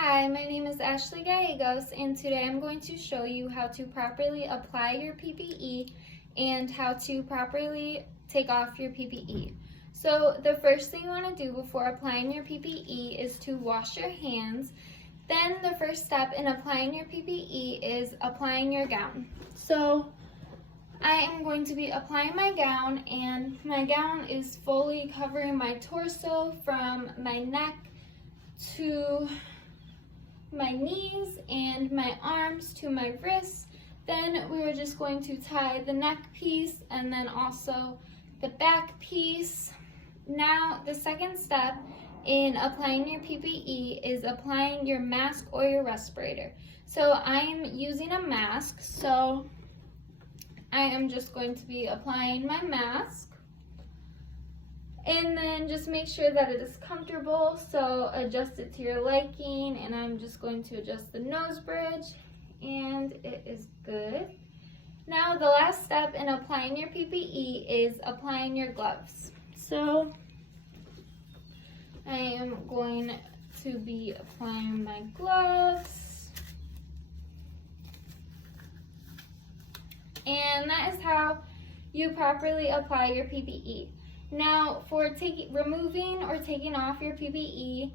Hi, my name is Ashley Gallegos, and today I'm going to show you how to properly apply your PPE and how to properly take off your PPE. So the first thing you want to do before applying your PPE is to wash your hands. Then the first step in applying your PPE is applying your gown. So I am going to be applying my gown, and my gown is fully covering my torso from my neck to my knees and my arms to my wrists. Then we are just going to tie the neck piece and then also the back piece. Now the second step in applying your PPE is applying your mask or your respirator. So I'm using a mask, so I am just going to be applying my mask. And then just make sure that it is comfortable, so adjust it to your liking, and I'm just going to adjust the nose bridge, and it is good. Now the last step in applying your PPE is applying your gloves. So I am going to be applying my gloves, and that is how you properly apply your PPE. Now, for removing or taking off your PPE,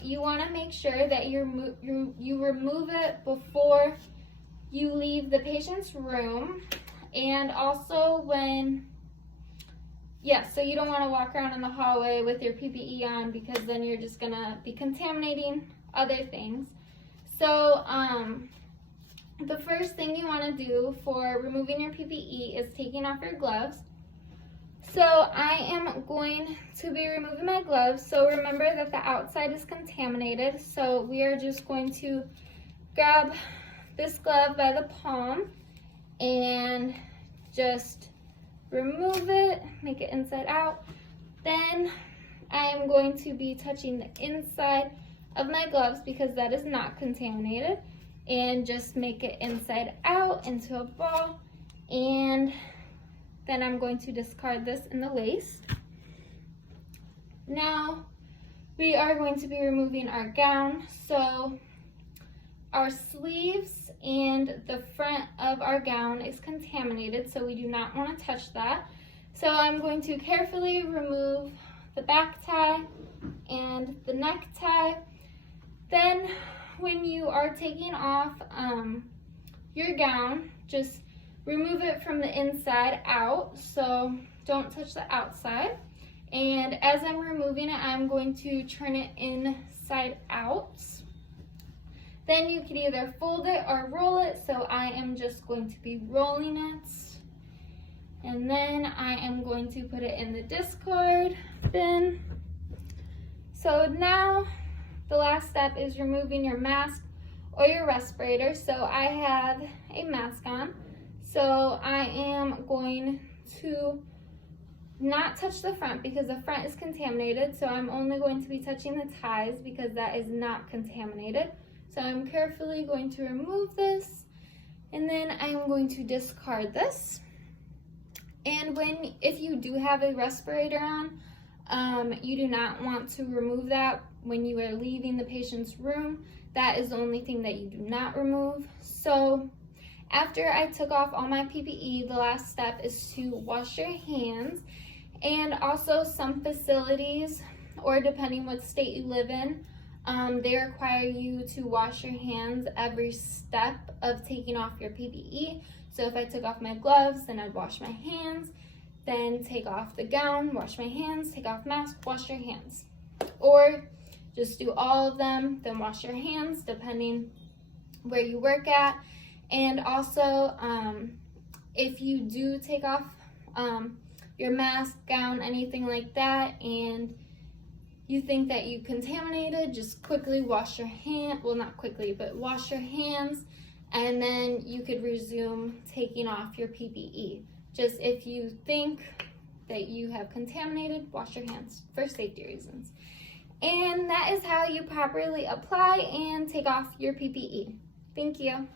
you want to make sure that you remove it before you leave the patient's room, and also so you don't want to walk around in the hallway with your PPE on, because then you're just going to be contaminating other things. So, the first thing you want to do for removing your PPE is taking off your gloves. So I am going to be removing my gloves. So remember that the outside is contaminated. So we are just going to grab this glove by the palm and just remove it, make it inside out. Then I am going to be touching the inside of my gloves because that is not contaminated, and just make it inside out into a ball, and then I'm going to discard this in the waste. Now we are going to be removing our gown. So our sleeves and the front of our gown is contaminated, so we do not want to touch that. So I'm going to carefully remove the back tie and the neck tie. Then when you are taking off your gown, just remove it from the inside out, so don't touch the outside. And as I'm removing it, I'm going to turn it inside out. Then you can either fold it or roll it, so I am just going to be rolling it. And then I am going to put it in the discard bin. So now the last step is removing your mask or your respirator. So I have a mask on. So I am going to not touch the front because the front is contaminated. So I'm only going to be touching the ties because that is not contaminated. So I'm carefully going to remove this, and then I'm going to discard this. And if you do have a respirator on, you do not want to remove that when you are leaving the patient's room. That is the only thing that you do not remove. So after I took off all my PPE, the last step is to wash your hands. And also some facilities, or depending what state you live in, they require you to wash your hands every step of taking off your PPE. So if I took off my gloves, then I'd wash my hands, then take off the gown, wash my hands, take off mask, wash your hands. Or just do all of them, then wash your hands, depending where you work at. And also, if you do take off your mask, gown, anything like that, and you think that you contaminated, just quickly wash your hand. Well, not quickly, but wash your hands, and then you could resume taking off your PPE. Just if you think that you have contaminated, wash your hands for safety reasons. And that is how you properly apply and take off your PPE. Thank you.